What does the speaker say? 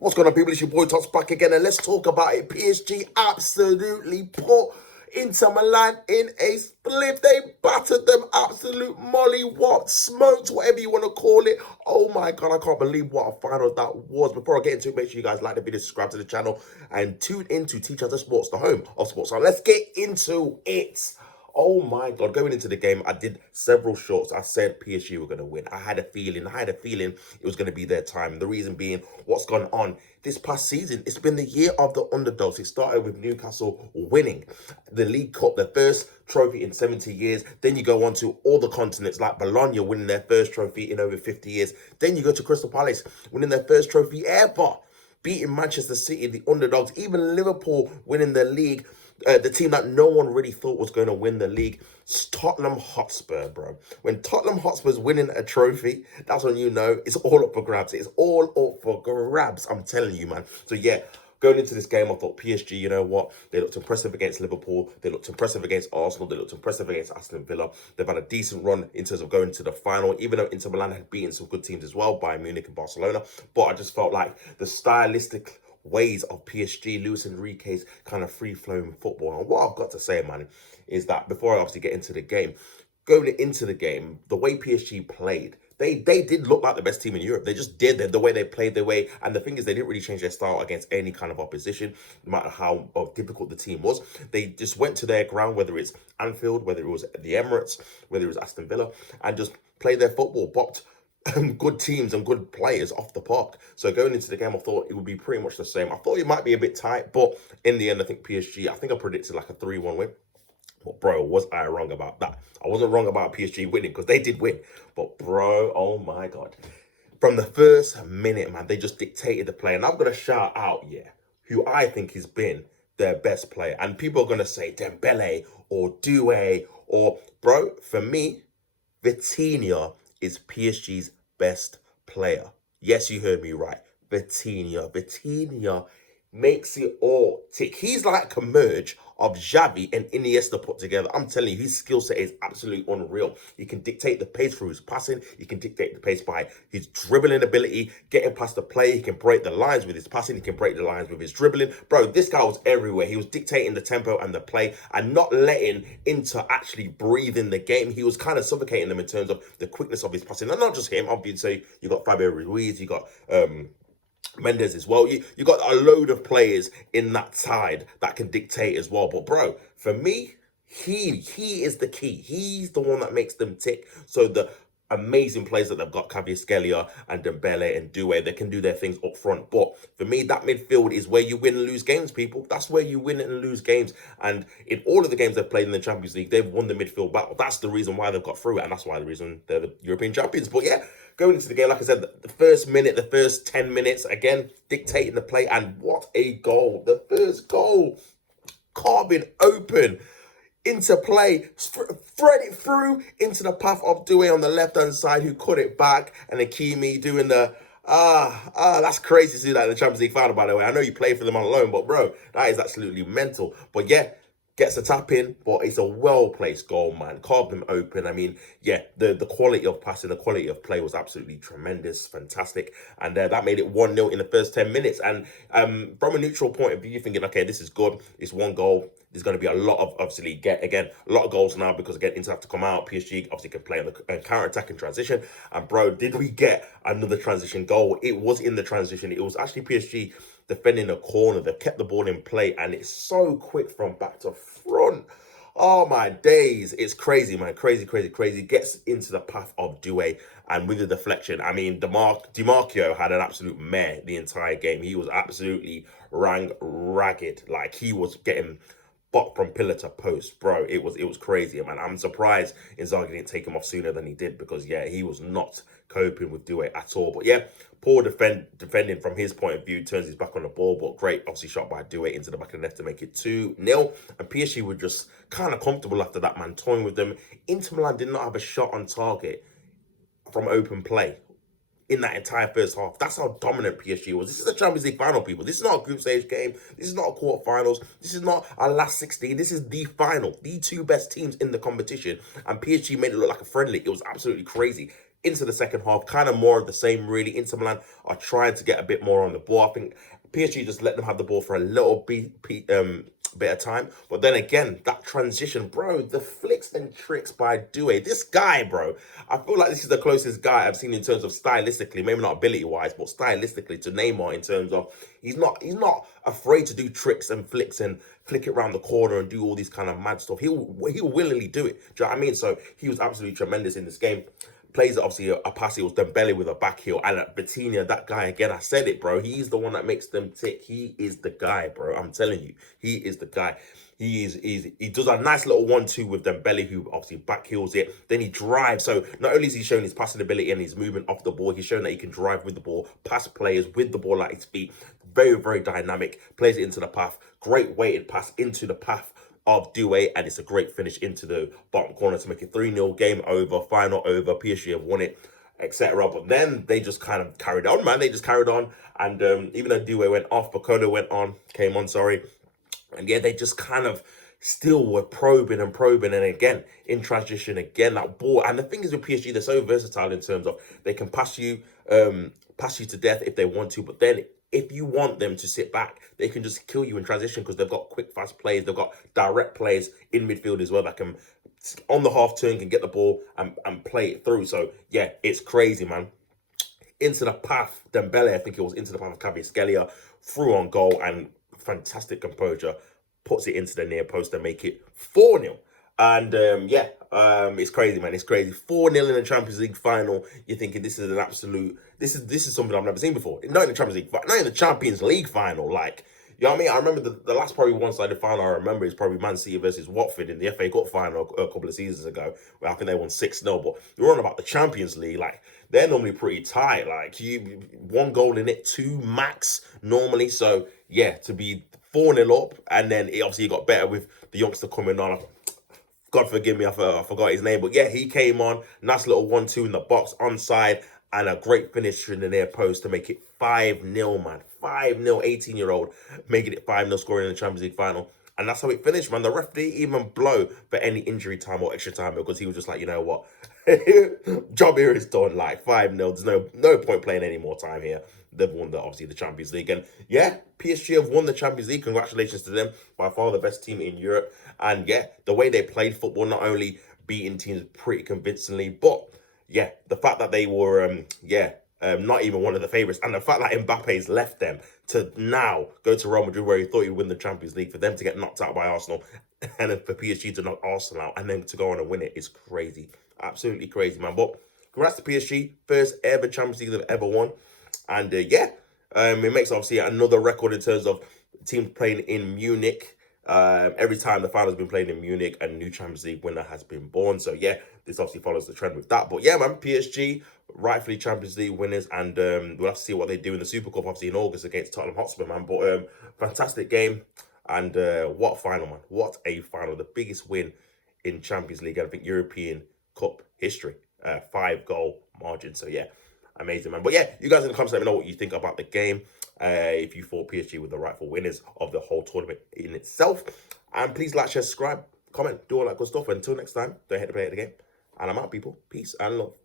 What's going on, people? It's your boy Tots back again, and let's talk about it. PSG absolutely put Inter Milan in a split. They battered them, absolute molly-wop, smoked, whatever you want to call it. Oh my God, I can't believe what a final that was. Before I get into it, make sure you guys like the video, subscribe to the channel, and tune into Teach Us the Sports, the home of sports. So let's get into it. Oh my God, going into the game, I did several shorts. I said PSG were going to win. I had a feeling it was going to be their time. The reason being what's gone on this past season. It's been the year of the underdogs. It started with Newcastle winning the League Cup, their first trophy in 70 years. Then you go on to all the continents, like Bologna winning their first trophy in over 50 years. Then you go to Crystal Palace winning their first trophy ever, beating Manchester City, the underdogs, even Liverpool winning the league. The team that no one really thought was going to win the league, Tottenham Hotspur, bro. When Tottenham Hotspur's winning a trophy, that's when you know it's all up for grabs. It's all up for grabs, I'm telling you, man. So yeah, going into this game, I thought PSG, you know what? They looked impressive against Liverpool. They looked impressive against Arsenal. They looked impressive against Aston Villa. They've had a decent run in terms of going to the final, even though Inter Milan had beaten some good teams as well, Bayern Munich and Barcelona. But I just felt like the stylistic ways of PSG, Luis Enrique's kind of free-flowing football. And what I've got to say, man, is that before I obviously get into the game, going into the game, the way PSG played, they did look like the best team in Europe. They just did. The way they played their way. And the thing is, they didn't really change their style against any kind of opposition, no matter how difficult the team was. They just went to their ground, whether it's Anfield, whether it was the Emirates, whether it was Aston Villa, and just played their football, bopped good teams and good players off the park. So going into the game, I thought it would be pretty much the same. I thought it might be a bit tight, but in the end, I think PSG, I think I predicted like a 3-1 win. But bro, was I wrong about that? I wasn't wrong about PSG winning, because they did win. But bro, oh my God. From the first minute, man, they just dictated the play. And I'm going to shout out, yeah, who I think has been their best player. And people are going to say Dembele or Doué or, bro, for me, Vitinha is PSG's best player. Yes, you heard me right. Vitinha makes it all tick. He's like a merge of Xavi and Iniesta put together. I'm telling you, his skill set is absolutely unreal. He can dictate the pace through his passing. He can dictate the pace by his dribbling ability, getting past the play. He can break the lines with his passing. He can break the lines with his dribbling. Bro, this guy was everywhere. He was dictating the tempo and the play and not letting Inter actually breathe in the game. He was kind of suffocating them in terms of the quickness of his passing. And not just him, obviously. You got Fabio Ruiz, you got Mendes as well. You got a load of players in that side that can dictate as well. But bro, for me, he is the key. He's the one that makes them tick. So the amazing players that they've got, Kvaratskhelia and Dembele and Doué, they can do their things up front. But for me, that midfield is where you win and lose games, people. That's where you win and lose games. And in all of the games they've played in the Champions League, they've won the midfield battle. That's the reason why they've got through it, and that's why the reason they're the European champions. But yeah, going into the game, like I said, the first minute, the first 10 minutes, again, dictating the play. And what a goal. The first goal, carving open into play, thread it through into the path of Doué on the left-hand side, who cut it back, and Hakimi doing the, that's crazy to see that in the Champions League final, by the way. I know you play for them on loan, but bro, that is absolutely mental. But yeah, gets a tap in, but it's a well-placed goal, man. Carved them open. I mean, yeah, the quality of passing, the quality of play was absolutely tremendous, fantastic. And that made it 1-0 in the first 10 minutes. And from a neutral point of view, you're thinking, okay, this is good. It's one goal. There's going to be a lot of, obviously, a lot of goals now, because, again, Inter have to come out. PSG obviously can play on the counter-attack and transition. And, bro, did we get another transition goal? It was in the transition. It was actually PSG defending a corner. They've kept the ball in play, and it's so quick from back to front. Oh, my days. It's crazy, man. Crazy, crazy, crazy. Gets into the path of Doué, and with the deflection, I mean, DiMarchio had an absolute mare the entire game. He was absolutely ragged. Like, he was getting bot from pillar to post, bro. It was crazy, man. I'm surprised Inzaghi didn't take him off sooner than he did, because yeah, he was not coping with Doué at all. But yeah, poor defending from his point of view, turns his back on the ball, but great, obviously, shot by Doué into the back of the net to make it 2-0. And PSG were just kind of comfortable after that, man, toying with them. Inter Milan did not have a shot on target from open play in that entire first half. That's how dominant PSG was. This is a Champions League final, people. This is not a group stage game. This is not a quarterfinals. This is not a last 16. This is the final. The two best teams in the competition. And PSG made it look like a friendly. It was absolutely crazy. into the second half, kind of more of the same, really. Inter Milan are trying to get a bit more on the ball. I think PSG just let them have the ball for a little bit of time. But then again, that transition, bro, the flicks and tricks by Doué. This guy, bro, I feel like this is the closest guy I've seen in terms of stylistically, maybe not ability-wise, but stylistically to Neymar in terms of he's not afraid to do tricks and flicks and flick it around the corner and do all these kind of mad stuff. He'll willingly do it. Do you know what I mean? So he was absolutely tremendous in this game. Plays obviously a pass. It was Dembele with a back heel, and Vitinha, that guy again. I said it, bro. He's the one that makes them tick. He is the guy, bro. I'm telling you, he is the guy. He does a nice little 1-2 with Dembele, who obviously back heels it. Then he drives. So not only is he showing his passing ability and his movement off the ball, he's showing that he can drive with the ball, pass players with the ball at his feet. Very, very dynamic. Plays it into the path. Great weighted pass into the path of Doué, and it's a great finish into the bottom corner to make it 3-0, game over, final over, PSG have won it, etc. But then they just kind of carried on, man. They just carried on, and even though Doué went off, Bakola came on, sorry, and yeah, they just kind of still were probing, and again, in transition, again, that ball. And the thing is with PSG, they're so versatile in terms of they can pass you to death if they want to, but then if you want them to sit back, they can just kill you in transition because they've got quick, fast plays. They've got direct plays in midfield as well that can, on the half turn, can get the ball and play it through. So, yeah, it's crazy, man. Into the path, Dembele, I think it was into the path of Kvaratskhelia, through on goal, and fantastic composure, puts it into the near post and make it 4-0. And it's crazy, man. It's crazy. 4-0 in the Champions League final. You're thinking this is an absolute. This is something I've never seen before. Not in the Champions League, not in the Champions League final. Like, you know what I mean? I remember the last probably one-sided final I remember is probably Man City versus Watford in the FA Cup final a couple of seasons ago, where I think they won 6-0. But you're on about the Champions League, like they're normally pretty tight. Like you, one goal in it, two max normally. So yeah, to be 4-0 up, and then it obviously got better with the youngster coming on. God forgive me, I forgot his name. But yeah, he came on. Nice little 1-2 in the box, onside, and a great finish in the near post to make it 5-0, man. 5-0, 18-year-old, making it 5-0, scoring in the Champions League final. And that's how it finished, man. The ref didn't even blow for any injury time or extra time because he was just like, you know what? Job here is done, like 5-0. There's no point playing any more time here. They've won, obviously, the Champions League. And yeah, PSG have won the Champions League. Congratulations to them. By far the best team in Europe. And yeah, the way they played football, not only beating teams pretty convincingly, but yeah, the fact that they were, not even one of the favourites. And the fact that Mbappe's left them to now go to Real Madrid where he thought he'd win the Champions League, for them to get knocked out by Arsenal, and then for PSG to knock Arsenal out and then to go on and win it is crazy. Absolutely crazy, man. But congrats to PSG. First ever Champions League they've ever won. And it makes obviously another record in terms of teams playing in Munich. Every time the final's been played in Munich, a new Champions League winner has been born. So yeah, this obviously follows the trend with that. But yeah, man, PSG rightfully Champions League winners, and we'll have to see what they do in the Super Cup obviously in August against Tottenham Hotspur, man. But fantastic game, and what a final, man. What a final. The biggest win in Champions League and I think European Cup history. 5-goal margin. So yeah, amazing, man. But yeah, you guys in the comments let me know what you think about the game. If you thought PSG were the rightful winners of the whole tournament in itself. And please like, share, subscribe, comment, do all that good stuff. Until next time, don't hate to play it again. And I'm out, people. Peace and love.